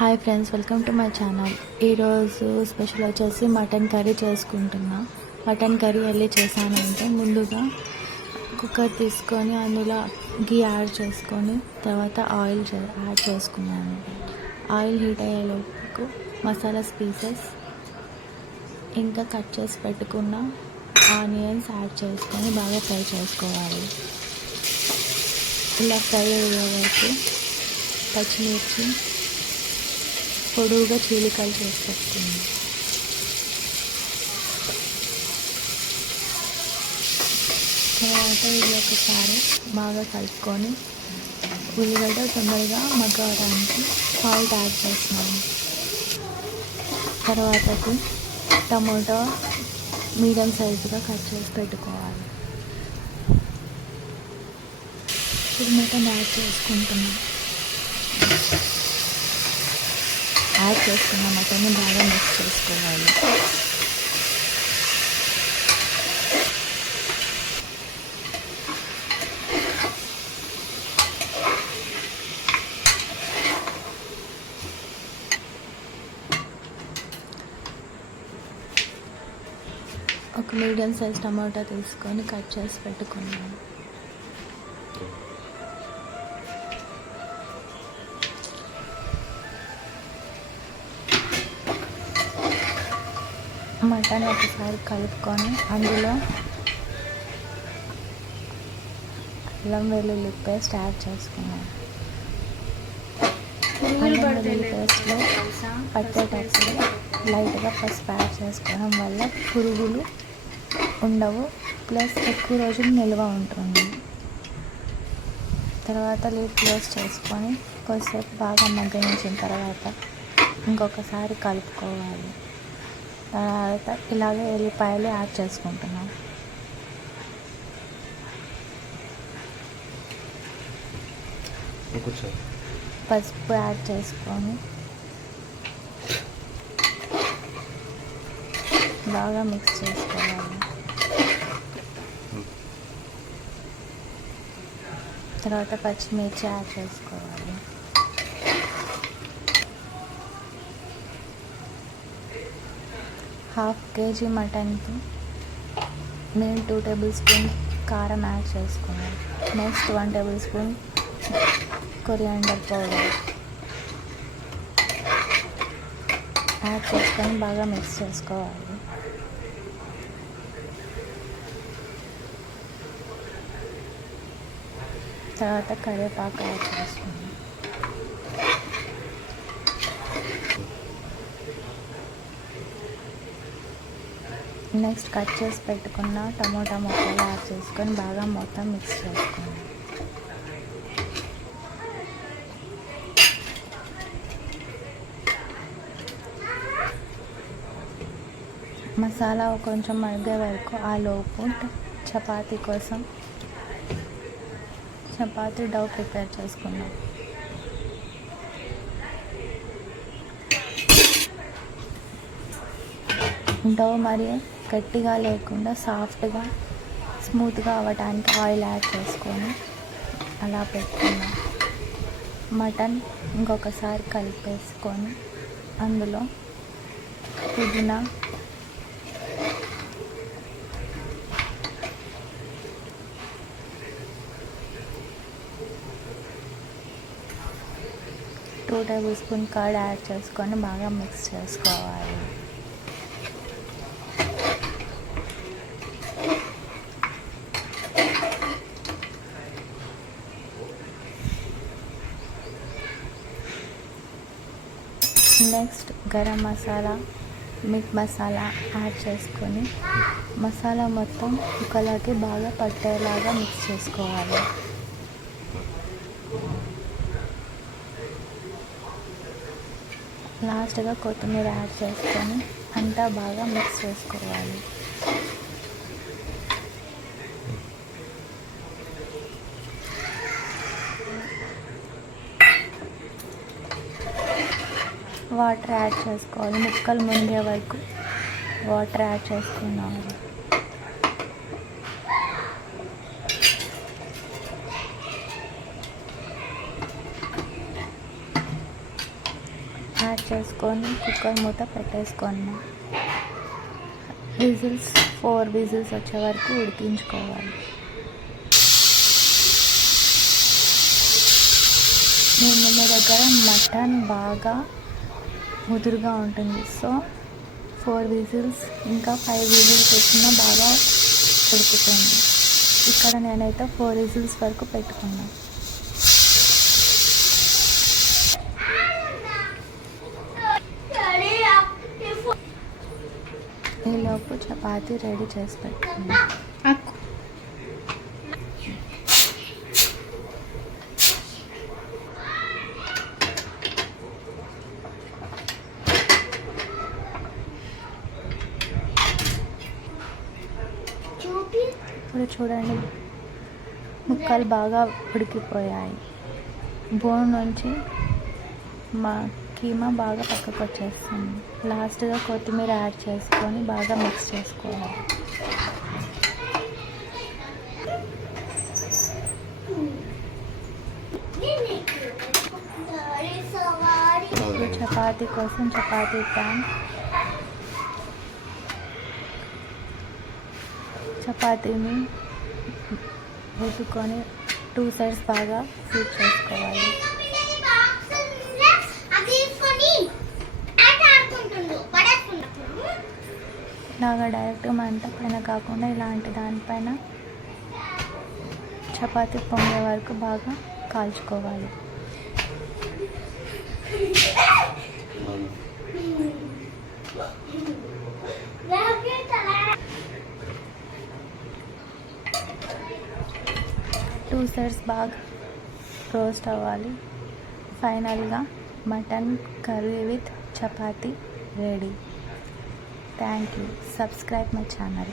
Hi friends, welcome to my channel. ఈరోజు special వచ్చేసి mutton curry చేసుకుంటున్నా. మటన్ కర్రీ ఎలా చేశానంటే, ముందుగా కుక్కర్ తీసుకొని అందులో గీ యాడ్ చేసుకొని తర్వాత ఆయిల్ యాడ్ చేసుకున్నాను. ఆయిల్ హీట్ అయ్యేలోపు మసాలా పీసెస్ ఇంకా కట్ చేసి పెట్టుకున్న ఆనియన్స్ యాడ్ చేసుకొని బాగా ఫ్రై చేసుకోవాలి. ఇలా ఫ్రై అయ్యే వరకు పచ్చిమిర్చి పొడువుగా చీలికలు చేసి పెట్టుకుంది. తర్వాత ఇది ఒకసారి బాగా కలుపుకొని ఉల్లిగడ్డ తొందరగా మగ్గడానికి సాల్ట్ యాడ్ చేస్తున్నాను. తర్వాతకు టమోటా మీడియం సైజుగా కట్ చేసి పెట్టుకోవాలి. ఇప్పుడు మటన్ యాడ్ చేసుకుంటున్నాం. యాడ్ చేసుకున్న మటన్ని బాగా మిక్స్ చేసుకోవాలి. ఒక మీడియం సైజ్ టమాటా తీసుకొని కట్ చేసి పెట్టుకున్నాను. మటన్ ఒకసారి కలుపుకొని అందులో అల్లం వెల్లుల్లి పేస్ట్ యాడ్ చేసుకున్నాను. అల్లం వెల్లుల్లి పేస్ట్లో పట్టేటప్పుడు లైట్గా పసుపు యాడ్ చేసుకోవడం వల్ల పురుగులు ఉండవు, ప్లస్ ఎక్కువ రోజులు నిల్వ ఉంటుంది. తర్వాత లిడ్ క్లోజ్ చేసుకొని కొద్దిసేపు బాగా మగ్గనించిన తర్వాత ఇంకొకసారి కలుపుకోవాలి. తర్వాత ఇలాగే ఎల్లిపాయలు యాడ్ చేసుకుంటున్నాం. పసుపు యాడ్ చేసుకొని బాగా మిక్స్ చేసుకోవాలి. తర్వాత పచ్చిమిర్చి యాడ్ చేసుకోవాలి. హాఫ్ కేజీ మటన్కి నేను 2 టేబుల్ స్పూన్ కారం యాడ్ చేసుకున్నాను. Next 1 table spoon coriander powder add చేసుకొని బాగా మిక్స్ చేసుకోవాలి. తర్వాత కరివేపాకు యాడ్ చేసుకున్నాను. నెక్స్ట్ కట్ చేసి పెట్టుకున్న టమోటా ముక్కలు యాడ్ చేసుకొని బాగా మొత్తం మిక్స్ చేసుకోండి. మసాలా కొంచెం మరిగే వరకు ఆ లోపు చపాతీ కోసం చపాతీ డౌ ప్రిపేర్ చేసుకున్నాం. డౌ మరి గట్టిగా లేకుండా సాఫ్ట్గా స్మూత్గా అవ్వడానికి ఆయిల్ యాడ్ చేసుకొని అలా పెట్టుకున్నాం. మటన్ ఇంకొకసారి కలిపేసుకొని అందులో పుదీనా, two table spoon curd add చేసుకొని బాగా మిక్స్ చేసుకోవాలి. Next garam masala, meet masala add చేసుకొని మసాలా మొత్తం ముక్కలకి బాగా పట్టేలాగా మిక్స్ చేసుకోవాలి. లాస్ట్గా కొత్తిమీర యాడ్ చేసుకొని అంతా బాగా మిక్స్ చేసుకోవాలి. వాటర్ యాడ్ చేసుకోవాలి. ముక్కలు మునిగే వరకు వాటర్ యాడ్ చేసుకున్నాము. యాడ్ చేసుకొని కుక్కర్ మూత పెట్టేసుకున్నాం. విజిల్స్ 4 విజిల్స్ వచ్చే వరకు ఉడికించుకోవాలి. మీ దగ్గర మటన్ బాగా ముదురుగా ఉంటుంది, సో 4 విజిల్స్ ఇంకా 5 విజిల్స్ వచ్చినా బాగా ఉడుకుతుంది. ఇక్కడ నేనైతే 4 విజిల్స్ వరకు పెట్టుకున్నాను. ఈలోపు చపాతీ రెడీ చేసి పెట్టుకున్నాను. ఇప్పుడు చూడండి, ముక్కలు బాగా ఉడికిపోయాయి. బోన్ నుంచి మా కీమా బాగా పక్కకు వచ్చేస్తుంది. లాస్ట్గా కొత్తిమీర యాడ్ చేసుకొని బాగా మిక్స్ చేసుకోవాలి. చపాతీ కోసం చపాతీ ప్యాన్, చపాతీని వేసుకొని 2 సైడ్స్ బాగా ఫ్రూట్ చేసుకోవాలి. ఇలాగా డైరెక్ట్ మంట పైన కాకుండా ఇలాంటి దానిపైన చపాతీ పొంగే వరకు బాగా కాల్చుకోవాలి. టూ సైడ్స్ బాగా రోస్ట్ అవ్వాలి. ఫైనల్గా mutton curry with chapati ready. Thank you. Subscribe my channel.